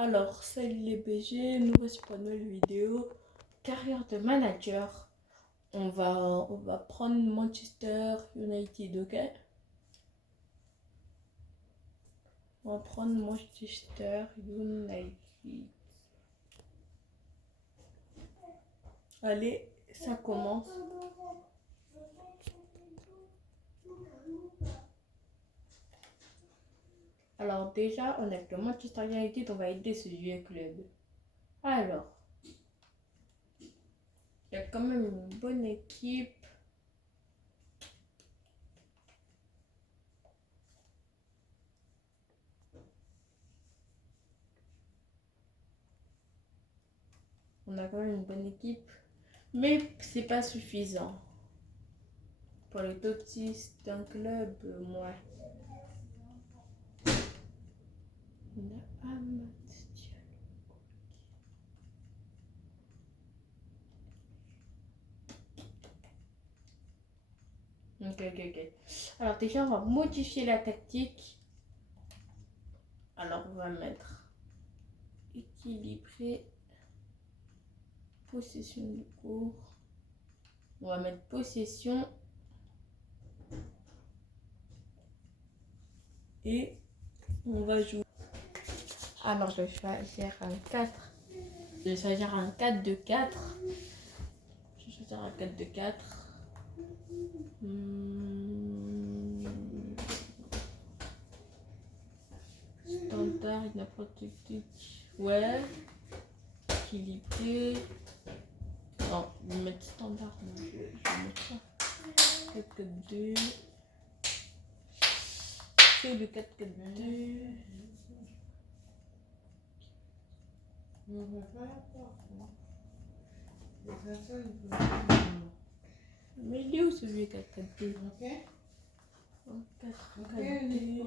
Alors, salut les BG, nous voici pour une nouvelle vidéo. Carrière de manager. On va prendre Manchester United, ok? On va prendre Manchester United. Allez, ça commence. Alors déjà, on a que Manchester United, on va aider ce vieux club. Alors, il y a quand même une bonne équipe. On a quand même une bonne équipe, mais c'est pas suffisant. Pour les top 6 d'un club, moi. On a Ok. Alors déjà, on va modifier la tactique. Alors, on va mettre équilibré, possession du cours. On va mettre possession et on va jouer. Alors, je vais choisir un 4. Je vais choisir un 4-2-4. Je vais choisir un 4-2-4. Standard, il n'a pas de tactique. Ouais. Équilibré. Non, je vais mettre standard. Je vais mettre ça. 4-4-2. C'est le 4-4-2. On va pas la porte. Mais il est où ce vieux 4-4-2? Ok. 4-4-2.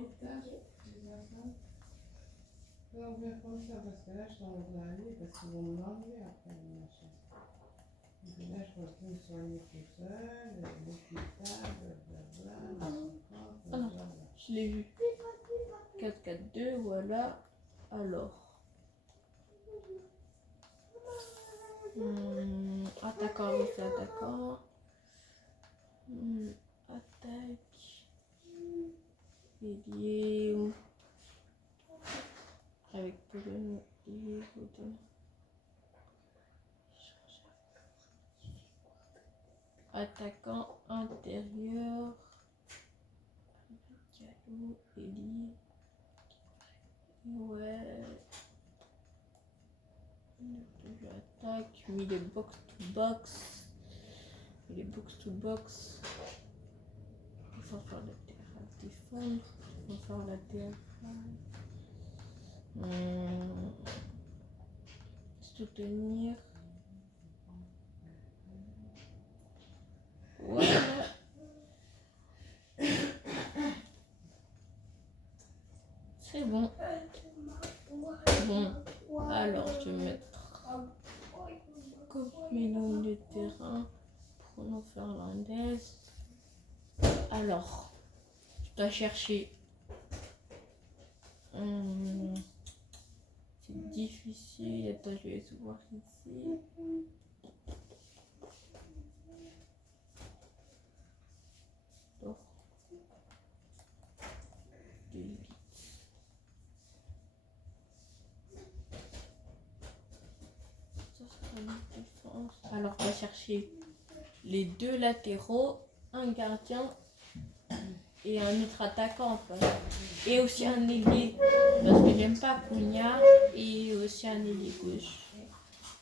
Là, on vient comme ça parce que là, je t'en vais aller parce qu'ils vont me l'enlever après le machin. Donc là, je continue de soigner tout seul, l'hôpital, blablabla. Je l'ai vu. 4-4-2, voilà. Alors. Attaquant, oui, c'est attaquant. Attaque. Ailier. Avec Pologne et Rodon. Attaquant intérieur. Gallo, ailier. Ouais. J'attaque, mis les box to box. Les box to box. Défenseur latéral, défendre. Défenseur latéral. Soutenir. Voilà. C'est bon. Bon, alors je vais mettre comme milieu de terrain Bruno Fernandes. Alors, je dois chercher. C'est difficile. Attends, je vais voir ici. Oh. Alors, on va chercher les deux latéraux, un gardien et un autre attaquant. Et aussi un ailier. Parce que j'aime pas Cunha et aussi un ailier gauche.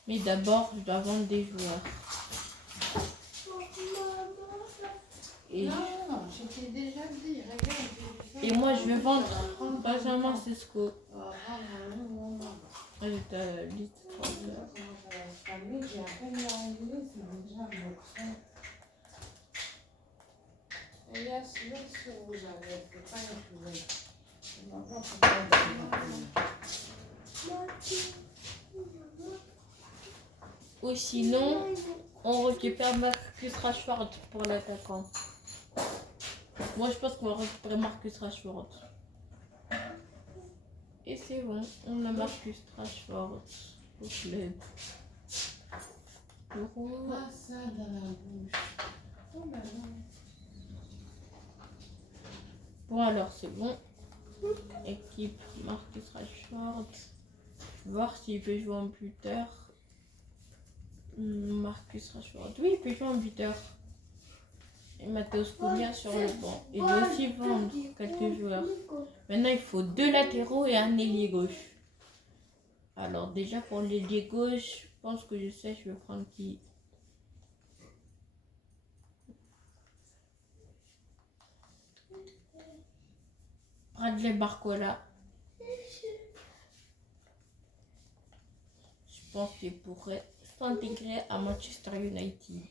Mais d'abord, je dois vendre des joueurs. Et, non, je t'ai déjà dit, regarde. Et moi, je vais vendre Benjamin Sesko. Elle est à la liste. Ou sinon, on récupère Marcus Rashford pour l'attaquant. Moi, je pense qu'on va récupérer Marcus Rashford. Et c'est bon, on a Marcus Rashford au club. Ah, ça dans la bouche. Oh là là. Bon, alors c'est bon. Équipe Marcus Rashford. Voir s'il peut jouer en buteur. Marcus Rashford. Oui, il peut jouer en buteur. Et Matheus Cunha sur le banc. Il doit aussi vendre quelques joueurs. Maintenant, il faut 2 latéraux et un ailier gauche. Alors, déjà pour l'ailier gauche, je pense que je sais, je vais prendre qui. Bradley Barcola. Je pense qu'il pourrait s'intégrer à Manchester United.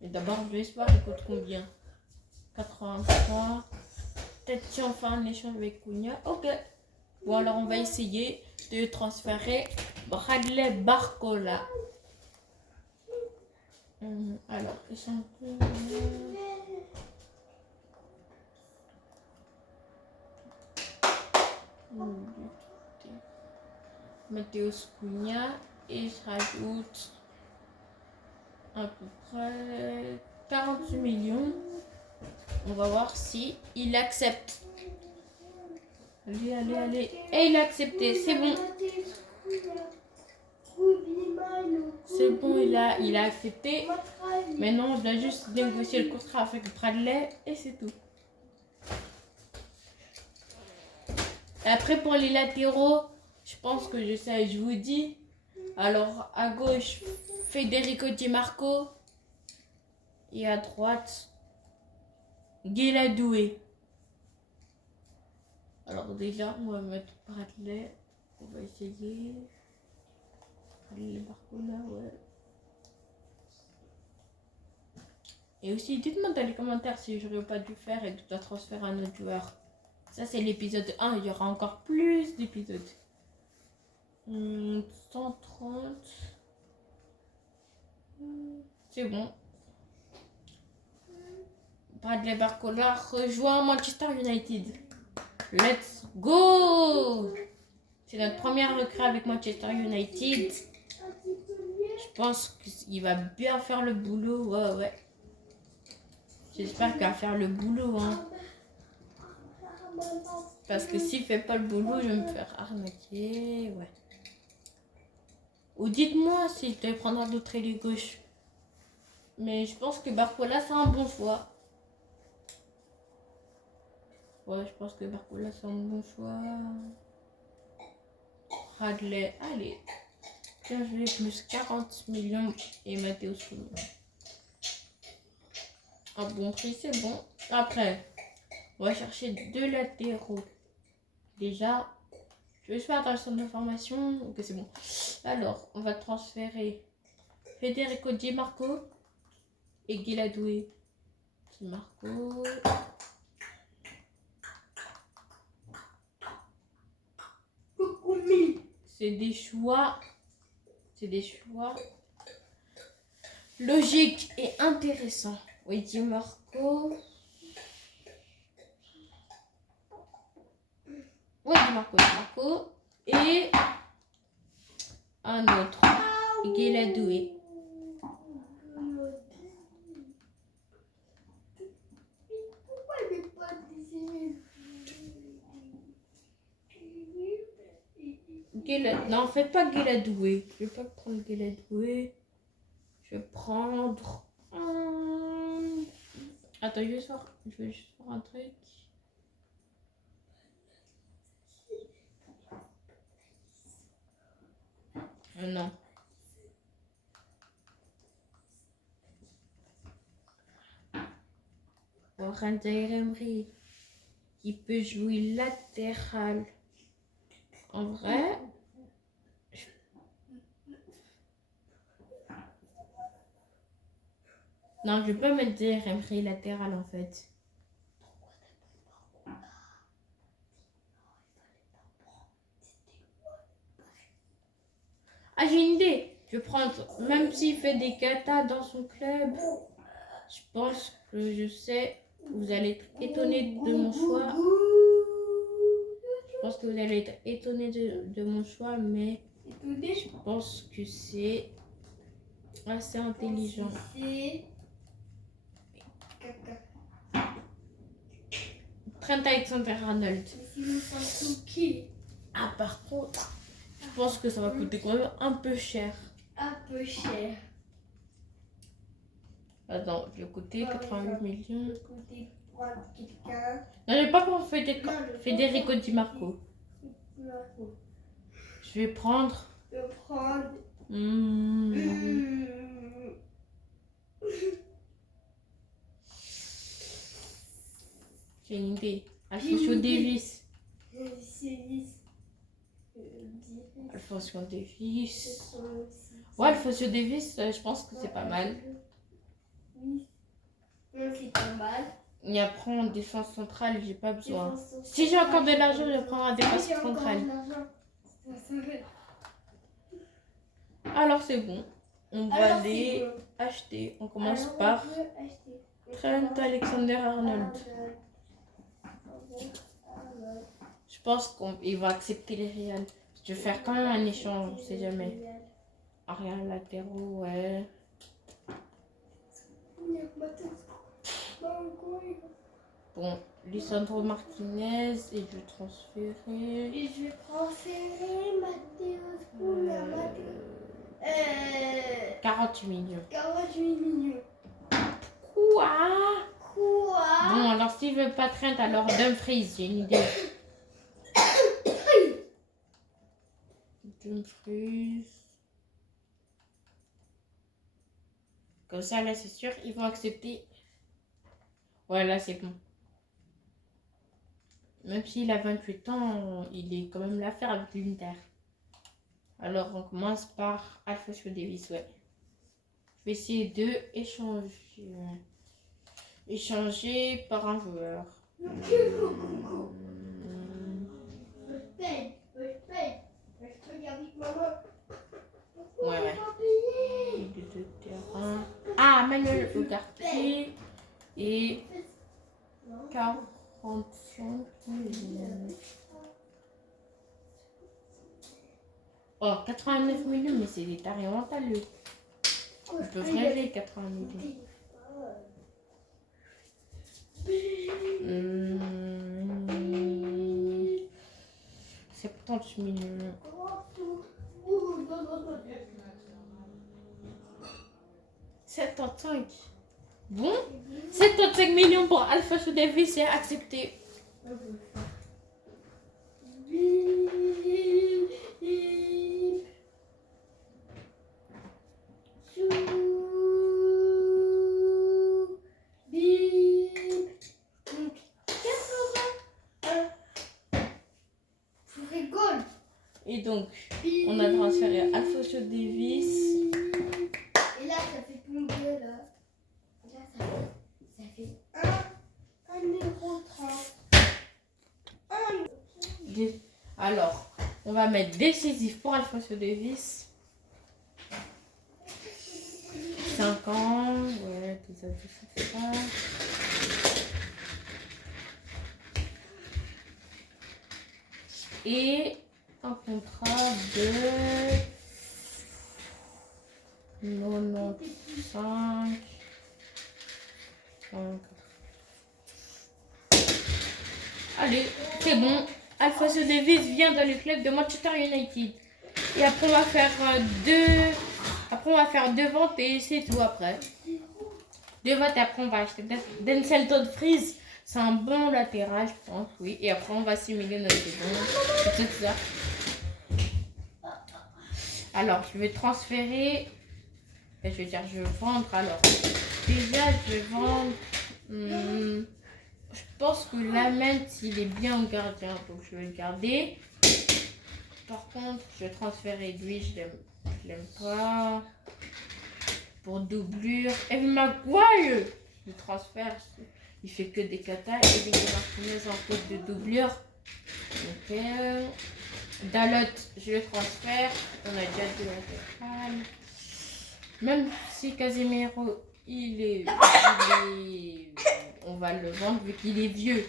Mais d'abord, je vais espérer qu'il coûte combien? 83. Peut-être si on fait un échange avec Cunha. Ok. Bon, alors on va essayer de transférer Bradley Barcola. Alors, échange. Matheus Cunha. Et je rajoute à peu près 48 millions. On va voir si il accepte. Allez, allez, allez. Et il a accepté, c'est bon. C'est bon, il a accepté. Maintenant, on doit juste négocier le contrat avec Bradley et c'est tout. Et après, pour les latéraux, je pense que je sais, je vous dis. Alors, à gauche, Federico Di Marco. Et à droite, Guéladoué. Alors déjà, on va mettre Bradley. On va essayer. Bradley Barcola, ouais. Et aussi, dites-moi dans les commentaires si j'aurais pas dû faire et tout à transférer un autre joueur. Ça, c'est l'épisode 1. Il y aura encore plus d'épisodes. 130. C'est bon. Bradley Barcola rejoint Manchester United. Let's go! C'est notre première recrue avec Manchester United. Je pense qu'il va bien faire le boulot. Ouais. J'espère qu'il va faire le boulot. Hein. Parce que s'il fait pas le boulot, je vais me faire arnaquer. Ouais. Ou dites-moi si je dois prendre un autre ailier gauche. Mais je pense que Barcola, c'est un bon choix. Ouais, je pense que Barcola, c'est un bon choix. Bradley, allez. 15 plus 40 millions et Matheus Cunha. Un bon prix, c'est bon. Après, on va chercher 2 latéraux. Déjà, je vais faire dans le centre d'information. Ok, c'est bon. Alors, on va transférer Federico Di Marco et Guéladoué. Di Marco. C'est des choix logiques et intéressants. Oui, Di Marco. Ouais, Di Marco. Et un autre. Guéladoué. Non, faites pas Guéladoué. Je vais pas prendre Guéladoué. Je vais prendre... Attends, je vais juste faire un truc. Non. Warren Zaïre-Emery qui peut jouer latéral. En vrai... Non, je vais pas mettre Zaïre-Emery latéral en fait. Ah, j'ai une idée. Je vais prendre, même s'il fait des katas dans son club, je pense que je sais, vous allez être étonnés de mon choix. pense que vous allez être étonné de mon choix, mais Étonné. je pense que c'est assez intelligent. C'est caca. Trent Alexander-Arnold. Mais c'est le Sansuki. Ah, par contre, je pense que ça va coûter quand même un peu cher. Un peu cher. Attends, il va coûter 88 millions. Le côté prendre quelqu'un. Non, j'ai pas pour Federico Non, le Di Marco. Marco. Je vais prendre. Le prendre. J'ai une idée. Alphonso Davies. Alphonso Davies. Ouais, Alphonso Davies, je pense que c'est pas mal. Oui. Non, c'est pas mal. Et après, en défense centrale, j'ai pas besoin. Si j'ai encore de l'argent, je prends en défense centrale. Alors, c'est bon. On va aller acheter. On commence par Trent Alexander-Arnold. Je pense qu'il va accepter les Real. Je vais faire quand même un échange, on sait jamais. Arrière latéraux, ouais. Bon, Lisandro Martinez et je vais transférer. Et je vais transférer Mathéus Cunha. 48 millions. 48 millions. Quoi? Quoi? Bon, alors s'il veut pas Trent, alors Dumfries, j'ai une idée. Dumfries. Comme ça, là, c'est sûr, ils vont accepter. Ouais, là, c'est bon. Même s'il a 28 ans, il est quand même l'affaire avec l'Inter. Alors, on commence par Alphonso Davies, ouais. Je vais essayer de échanger par un joueur. Je paye. Je paye avec maman. Ouais. Milieu de terrain. Ah, Manuel Ugarte et 45 millions. Oh, 89 millions, mais c'est des tarés mentales. Ils peuvent rêver 80 millions. 70 millions. 75. Bon, 75 millions pour Alphonso Davies, c'est accepté. Et donc, on a transféré Alphonso Davies. Et là, ça fait combien là? Là, ça fait 1,30 €. Alors, on va mettre décisif pour Alphonso Davies. 5 ans. Ouais, tout ça. Et un contrat de 95. Allez, c'est bon. Alphonso Davies vient dans le club de Manchester United. Et après, on va faire deux ventes et c'est tout après. 2 ventes et après, on va acheter Denzel Dumfries. C'est un bon latéral, je pense, oui. Et après, on va simuler notre saison. C'est tout ça. Alors, je vais transférer. Je vais vendre. Alors, déjà, je vais vendre. Je pense que Lamens, il est bien en gardien, donc je vais le garder. Par contre, je vais transférer lui, je l'aime pas. Pour doublure. Evan Maguire, le transfert, il fait que des katas. Et Emilio Martinez en code de doublure. Ok. Dalot, je le transfère. On a déjà deux latérales. Même si Casemiro, on va le vendre vu qu'il est vieux.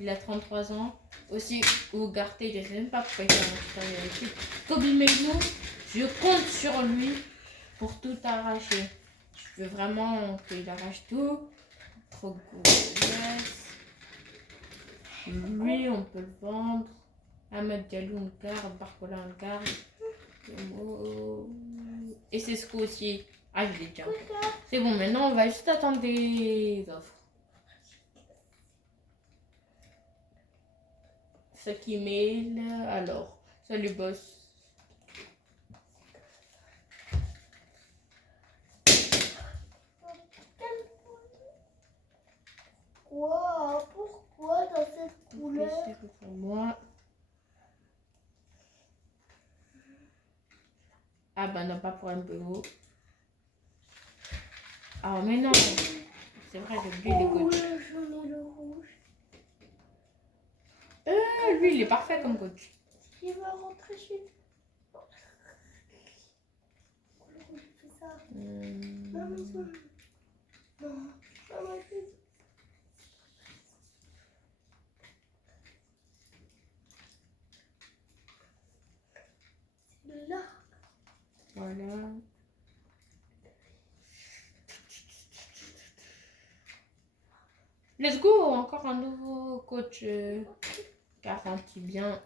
il a 33 ans. Aussi, Ugarte, je ne sais même pas pourquoi il fait un équipe. Kobe Mainoo, je compte sur lui pour tout arracher. Je veux vraiment qu'il arrache tout. Trop gros. Yes. Lui, on peut le vendre. Ahmed Diallo, on le garde. Barcola, on le garde. Et c'est ce coup aussi. Ah, je l'ai déjà. C'est bon, maintenant on va juste attendre des offres. Ce qui mail. Alors, salut boss. Wow, pourquoi dans cette couleur? C'est pour moi. Ah bah non, pas pour un bureau. Ah mais non. C'est vrai, j'ai oublié les coachs. Le jaune et le rouge. Lui, il est parfait comme coach. Il va rentrer chez lui. C'est ça. Non, mais ça. Non, ça va être. C'est là. Voilà. Let's go, encore un nouveau coach garanti bien.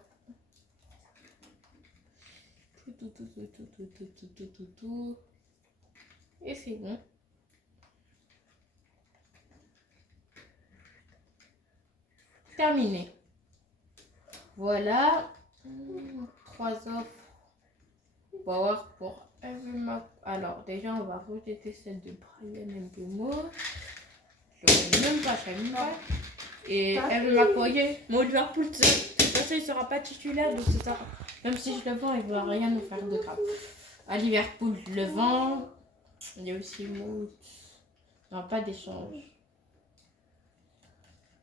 Tout. Et c'est bon. Terminé. Voilà. 3 offres. Power pour Evermap. Alors, déjà, on va rejeter celle de Brian Mbeumo. Je ne connais même pas, je sais même pas. Et Evermap, voyez, mon Liverpool, de toute façon, il ne sera pas titulaire. Donc, ça, même si je le vends, il ne va rien nous faire de grave. À Liverpool, je le vends. Il y a aussi Mout. Non, pas d'échange.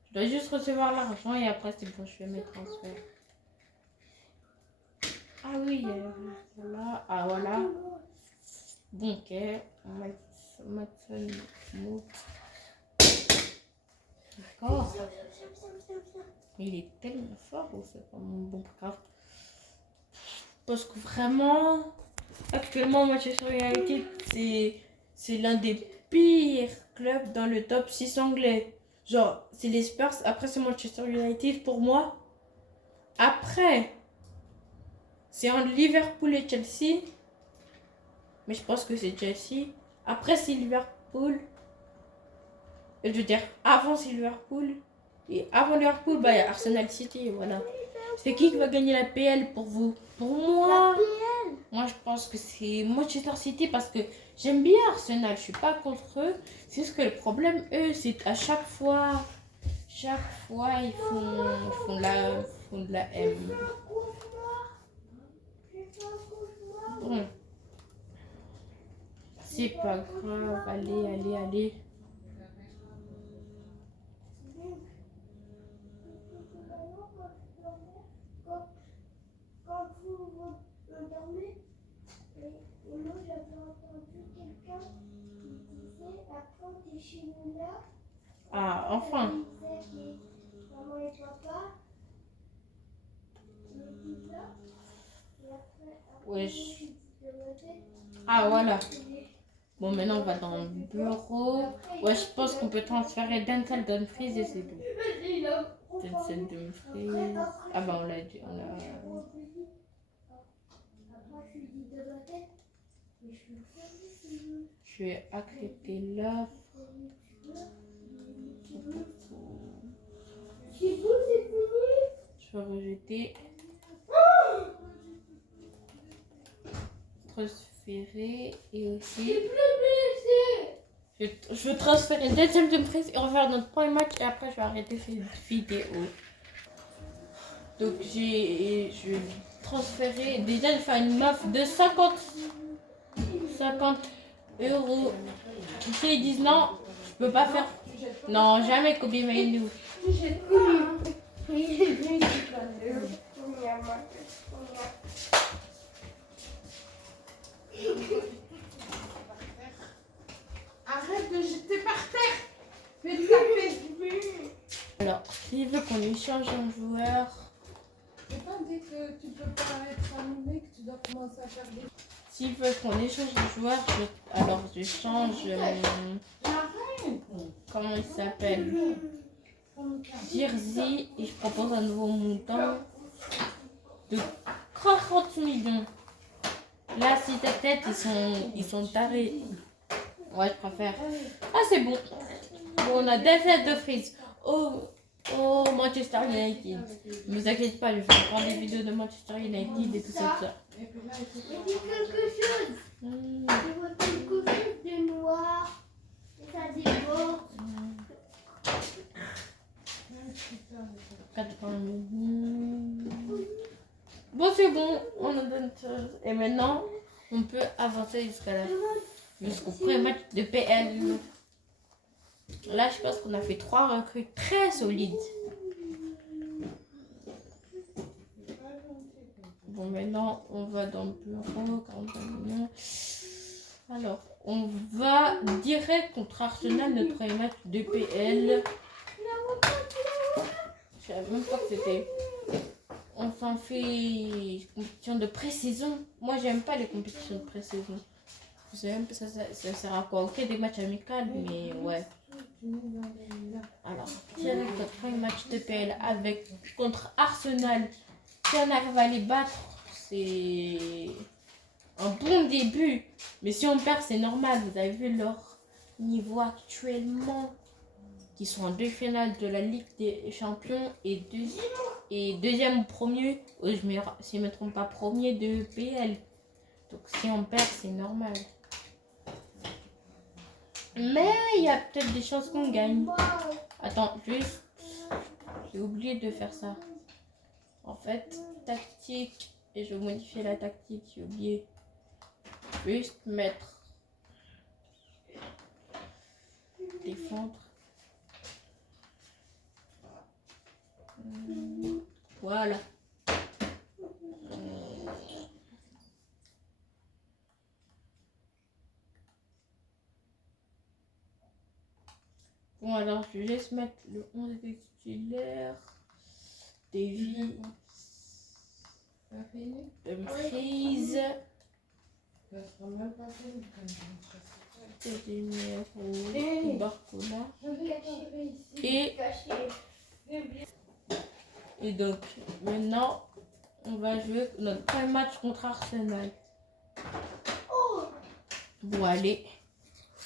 Je dois juste recevoir l'argent et après, c'est bon, je fais mes transferts. Ah oui, voilà. Ah voilà. Bon, ok. Matson, Mout. D'accord. Il est tellement fort ou c'est pas mon bon grave. Parce que vraiment, actuellement, Manchester United, c'est l'un des pires clubs dans le top 6 anglais. Genre, c'est les Spurs, après c'est Manchester United pour moi. Après, c'est entre Liverpool et Chelsea. Mais je pense que c'est Chelsea. Après, c'est Liverpool. Je veux dire, avant c'est Liverpool. Et avant Liverpool, bah, il y a Arsenal City. Voilà. C'est qui va gagner la PL pour vous? Pour moi, moi je pense que c'est Manchester City parce que j'aime bien Arsenal. Je suis pas contre eux. C'est ce que le problème, eux, c'est à chaque fois, ils font de la M. Bon. C'est pas grave. Allez. Quand vous dormez, et moi j'avais entendu quelqu'un qui disait après on est chez nous là. Ah, enfin. Il disait que maman et papa, tout ça. Et après Wesh. Ah voilà. Bon, maintenant on va dans le bureau. Ouais, je pense qu'on peut transférer Dental Dumfries et c'est tout. Dental Dumfries. Ah bah on l'a dit. Je vais accepter l'offre. Je vais rejeter. Transférer et aussi. Je veux transférer Dental Dumfries et refaire notre premier match et après je vais arrêter cette vidéo. Donc je vais transférer. Déjà de faire une offre de 50 €. Tu sais, ils disent non, je peux pas faire. Non, jamais Kobe Mainoo. Arrête de jeter par terre. Fais du café. Alors, s'il veut qu'on échange un joueur. C'est pas dit que tu peux pas être animé, que tu dois commencer à faire des... S'ils veulent qu'on échange un joueur, alors je change. Comment il s'appelle? Jersey. Et je propose un nouveau montant de 40 millions. Là, si ta tête, ils sont tarés. Ouais, je préfère. Ah, c'est bon. Bon, on a des têtes de frise. Oh, Manchester United. Ne vous inquiétez pas, je vais prendre des vidéos de Manchester United et tout ça. Mais dis quelque chose. Tu vois quelque chose de noir. Et ça déborde. 80 millions. Bon, c'est bon. On a donné chose. Et maintenant, on peut avancer jusqu'au premier match de PL. Là, je pense qu'on a fait 3 recrues très solides. Bon, maintenant, on va dans le bureau, 45 millions. Alors, on va direct contre Arsenal, notre premier match de PL. Je savais même pas que c'était... On s'en fait compétition de pré-saison. Moi, j'aime pas les compétitions de pré-saison. Je sais même pas ça sert à quoi. Ok, des matchs amicaux, mais ouais. Alors, direct notre premier match de PL contre Arsenal. Si on arrive à les battre, c'est un bon début. Mais si on perd, c'est normal. Vous avez vu leur niveau actuellement. Qui sont en demi-finale de la Ligue des Champions et deuxième ou premier, si je ne me trompe pas, premier de PL. Donc si on perd, c'est normal. Mais il y a peut-être des chances qu'on gagne. Attends, juste, j'ai oublié de faire ça. En fait, tactique, et je vais modifier la tactique, j'ai oublié. Juste mettre défendre. Voilà. Bon, alors je laisse mettre le 11 des titulaires. Davy. Freeze. Numéro Barcola. Et donc, maintenant, on va jouer notre premier match contre Arsenal. Bon, allez.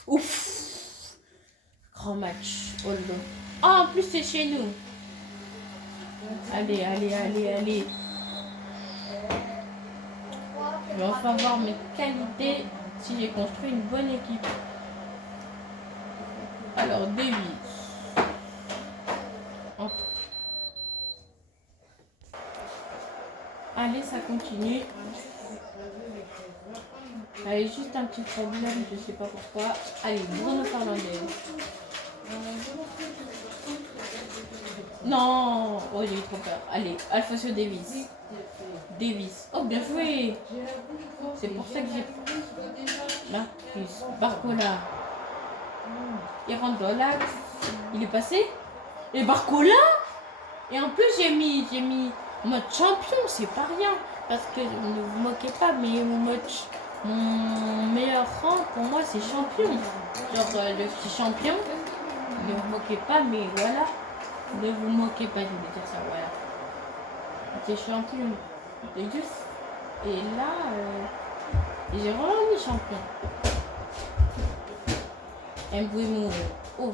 Ouf. Grand match. Oh, là. Ah, en plus, c'est chez nous. Allez. Je vais enfin voir mes qualités si j'ai construit une bonne équipe. Alors, Davis. Allez, ça continue. Allez, juste un petit problème, je sais pas pourquoi. Allez, Bruno Fernandes. Non, oh j'ai eu trop peur. Allez, Alphonso Davies. Oh, bien joué. C'est pour ça que j'ai... Marcus, Barcola. Il rentre dans l'axe. Il est passé. Et Barcola. Et en plus, j'ai mis mode champion, c'est pas rien. Parce que ne vous moquez pas, mais mon meilleur rang pour moi c'est champion. Genre le petit champion. Ne vous moquez pas, mais voilà. Ne vous moquez pas, je vais dire ça, voilà. C'est champion. C'est juste. Et là, j'ai vraiment mis champion. Mbouimou. Oh.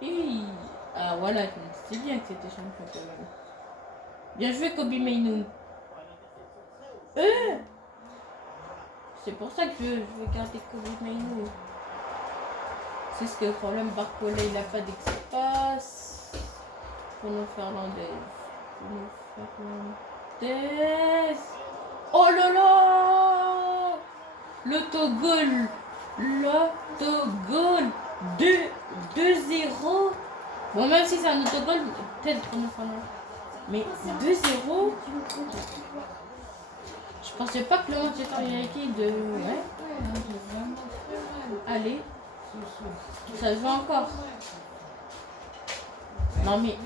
Et ah voilà, c'est bien que c'était champion quand même. Bien joué Kobe Mainoo. C'est pour ça que je veux garder Kobe Mainoo. C'est ce que le problème Barcola, il n'a pas d'espace. Bruno Fernandes. Oh là là. L'autogol. 2-0. Bon, même si c'est un autogol, peut-être Bruno Fernandes. Mais 2-0. Je pensais pas que le Manchester United de... Ouais. Allez. Ça se voit encore. Non mais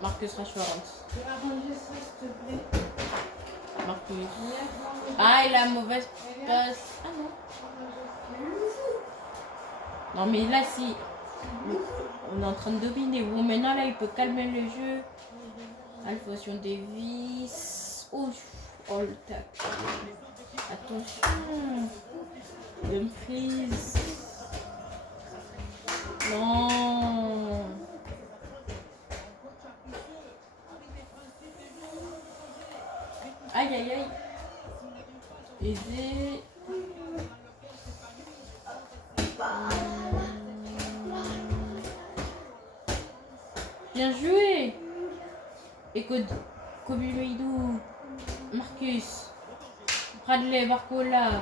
Marcus Rashford. Tu vas ranger ça, s'il te plaît. Marcus. Viens prendre. Ah, il a mauvaise passe. Ah non. Non mais là si on est en train de dominer. Bon maintenant là il peut calmer le jeu. Alphonse Davis. Ouf. Oh le tac. Attention. Dumfries. Non. Aïe aïe aïe. Aidé. Bien joué. Et Kobe Maidou. Marcus. Bradley Barcola.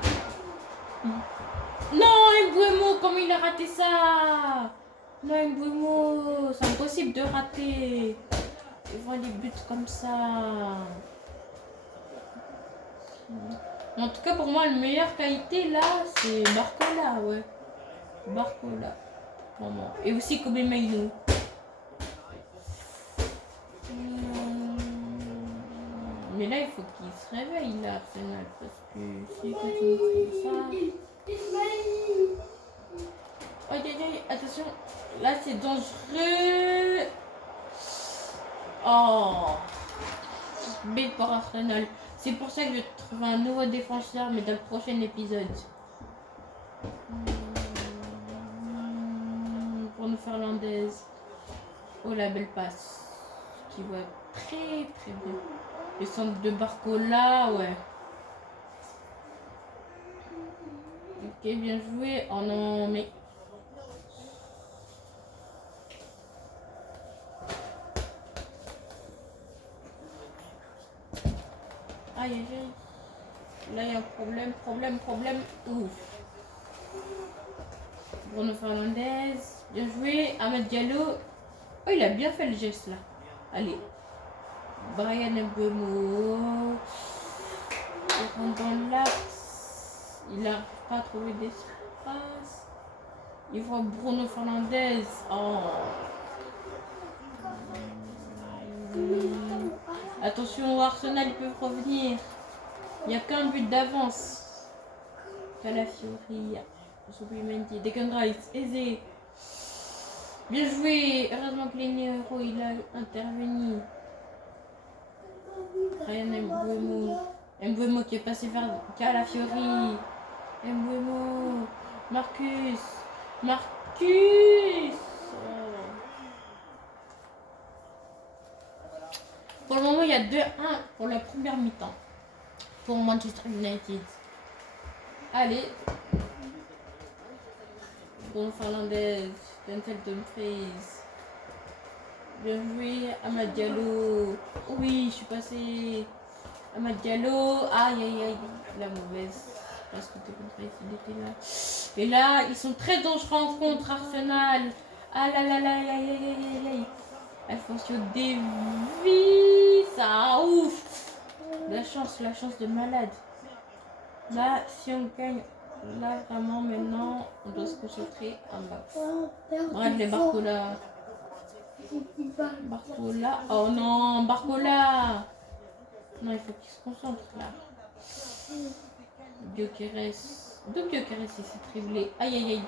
Non, Mbeumo, comment il a raté ça? Non, Mbeumo, c'est impossible de rater. Ils voient des buts comme ça. En tout cas, pour moi, la meilleure qualité là, c'est Barcola, ouais. Barcola. Vraiment. Et aussi Kobe Mainu. Mais là, il faut qu'il se réveille, là, Arsenal, parce que s'il continue comme ça... Aïe, aïe, aïe, attention. Là, c'est dangereux. Oh. Bête pour Arsenal. C'est pour ça que je trouve un nouveau défenseur, mais dans le prochain épisode. Bruno Fernandes. Oh, la belle passe. Qui va très très bien. Le centre de Barcola, ouais. Ok, bien joué. Oh non, mais... Aïe, aïe, aïe. Là, il y a un problème. Ouf. Bruno Fernandes. Bien joué. Amad Diallo. Oh, il a bien fait le geste, là. Allez. Brian Mbeumo. Il rentre dans l'axe. Il n'arrive pas à trouver d'espace. Il voit Bruno Fernandes. Oh. Attention, Arsenal, ils peuvent revenir. Il n'y a qu'un but d'avance. Calafiori. Sublimendi. Declan Rice. Aisé. Bien joué. Heureusement que l'Héros il a intervenu. Ryan Mbeumo. Mbeumo qui est passé vers Calafiori. Mbeumo. Marcus. Pour le moment, il y a 2-1 pour la première mi-temps. Pour Manchester United. Allez. Bruno Fernandes. Denzel Dumfries. Bien joué. Amad Diallo. Oui, je suis passé. Amad Diallo. Aïe, aïe, aïe. La mauvaise. Parce que il était là. Et là, ils sont très dangereux contre Arsenal. Ah là là là, aïe, aïe, aïe, aïe, aïe. Alphonse Davis. Ah, ouf. La chance de malade. Là, si on gagne, là vraiment maintenant, on doit se concentrer en bas. Bradley Barcola. Barcola. Oh non, Barcola. Non, il faut qu'il se concentre là. Gyökeres. Donc Gyökeres, il s'est triplé. Aïe aïe aïe.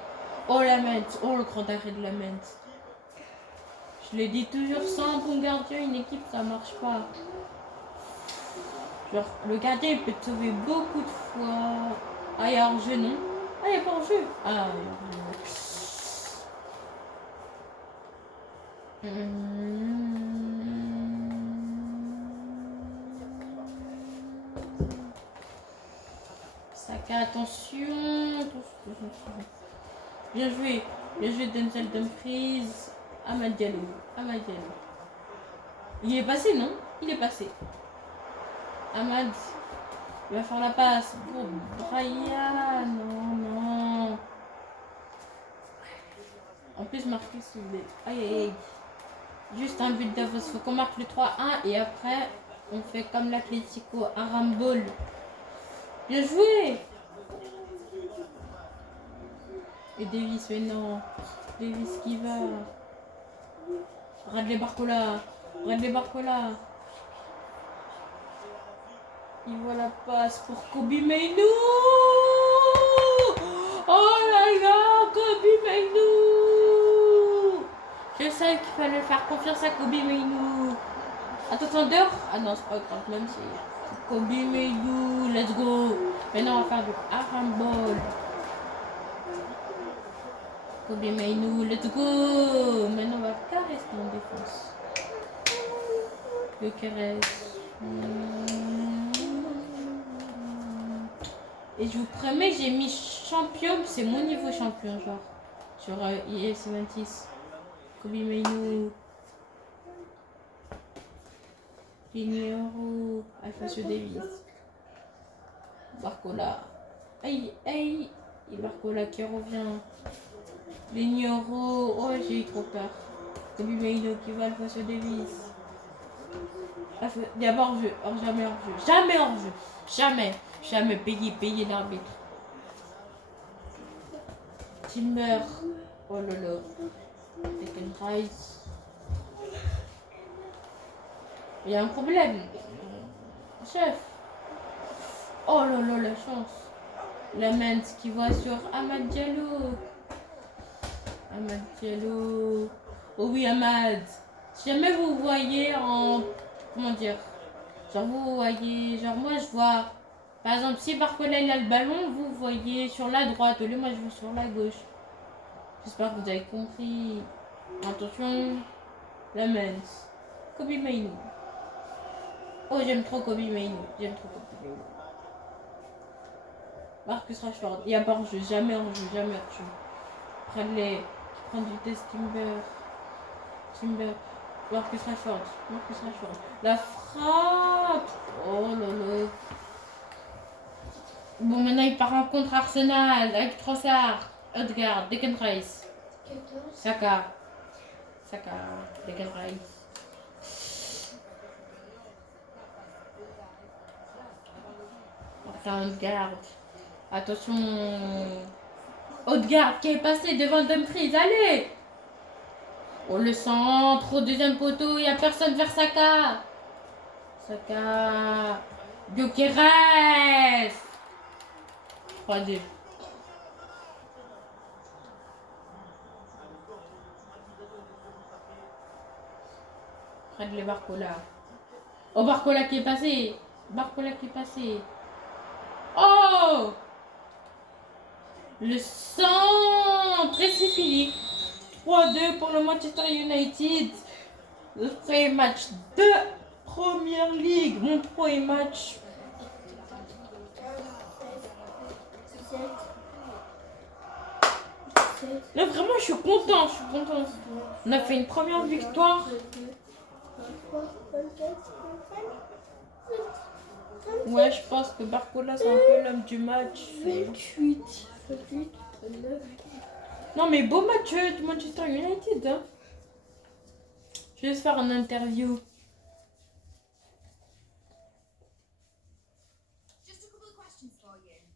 Oh la Metz. Oh le grand arrêt de la Metz. Je le dis toujours, sans un bon gardien, une équipe ça marche pas. Genre, le gardien il peut te sauver beaucoup de fois. Ah, il y a hors-jeu, non? Ah, il n'y a pas hors-jeu. Ah, Saka, attention. Bien joué. Bien joué Denzel Dumfries. Amad Diallo. Il est passé, non? Il est passé. Amad. Il va faire la passe pour Brian. Non. En plus, Marcus, il est... Aïe, aïe, aïe. Juste un but d'avance. Faut qu'on marque le 3-1 et après, on fait comme l'Atlético, un rambol. Bien joué. Et Davis, mais non. Davis qui va. Bradley Barcola. Bradley Barcola. Il voit la passe pour Kobe Mainoo. Oh là là, Kobe Mainoo. Je sais qu'il fallait faire confiance à Kobe Mainoo. Attention dehors. Ah non, c'est pas grave, même si Kobe Mainoo, let's go. Maintenant on va faire du handball. Kobe Mainoo, let's go. Maintenant on va caresser en défense. Le caresse. Et je vous promets, j'ai mis champion, c'est mon niveau champion, genre. Sur EA 76. Kobe Mainoo. Lignoro. Alphonso Davis. Barcola. Aïe, aïe. Et Barcola qui revient. Lignoro. Oh, j'ai eu trop peur. Kobe Mainoo qui va Alphonso Davis. D'abord hors-jeu. Jamais hors-jeu. Jamais hors-jeu. Jamais. Jamais payer l'arbitre. Timber. Oh là là. Taken Rice. Il y a un problème. Chef. Oh là là, la chance. La Mens qui voit sur Amad Diallo. Amad Diallo. Oh oui, Amad. Si jamais vous voyez en... Comment dire? Genre vous voyez... Genre moi je vois... Par exemple, si Barcola il a le ballon, vous voyez sur la droite. Au lieu, moi je vois sur la gauche. J'espère que vous avez compris. Attention. La Mens. Kobe Mainoo. Oh, j'aime trop Kobe Mainoo. J'aime trop Kobe Mainoo. Marcus Rashford. Il y a pas hors-jeu. Jamais hors-jeu. Jamais hors-jeu. Bradley. Qui prend du test Timber. Timber. Marcus Rashford. Marcus Rashford. La frappe. Oh là là. Bon, maintenant il part en contre Arsenal. Avec Trossard. Odegaard. Declan Rice. Saka. Declan Rice. Odegaard. Attention. Odegaard qui est passé devant Dumfries. Allez. Oh, le centre. Au deuxième poteau. Il n'y a personne vers Saka. Gyökeres. 3-2. Bradley Barcola. Oh, Barcola qui est passé. Oh, le centre. Et c'est fini. 3-2 pour le Manchester United. Le premier match de Première Ligue. Mon premier match. Là vraiment je suis content. On a fait une première victoire. Ouais, je pense que Barcola c'est un peu l'homme du match. 28, 29. Non mais beau match du Manchester United. Hein. Je vais faire une interview.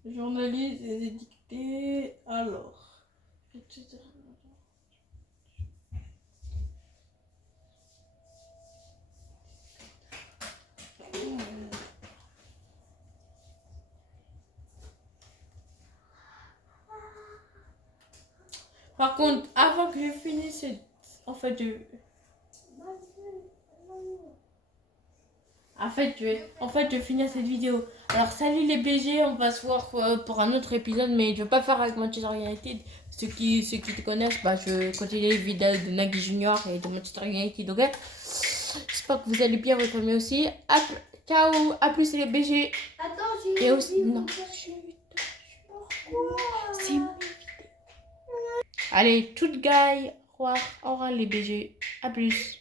Journaliste et dicté. Alors. Par contre, avant que je finisse, en fait, je vais finir cette vidéo. Alors, salut les BG, on va se voir pour un autre épisode, mais je vais pas faire avec Manchester United. Ceux qui te connaissent, bah, je continue les vidéos de Nagui Junior et de Manchester United, ok? J'espère que vous allez bien, votre famille aussi. Ciao, à plus les BG. Attends, j'ai Et aussi, non. Pourquoi? Si. Allez, tout guy, au revoir les BG. À plus.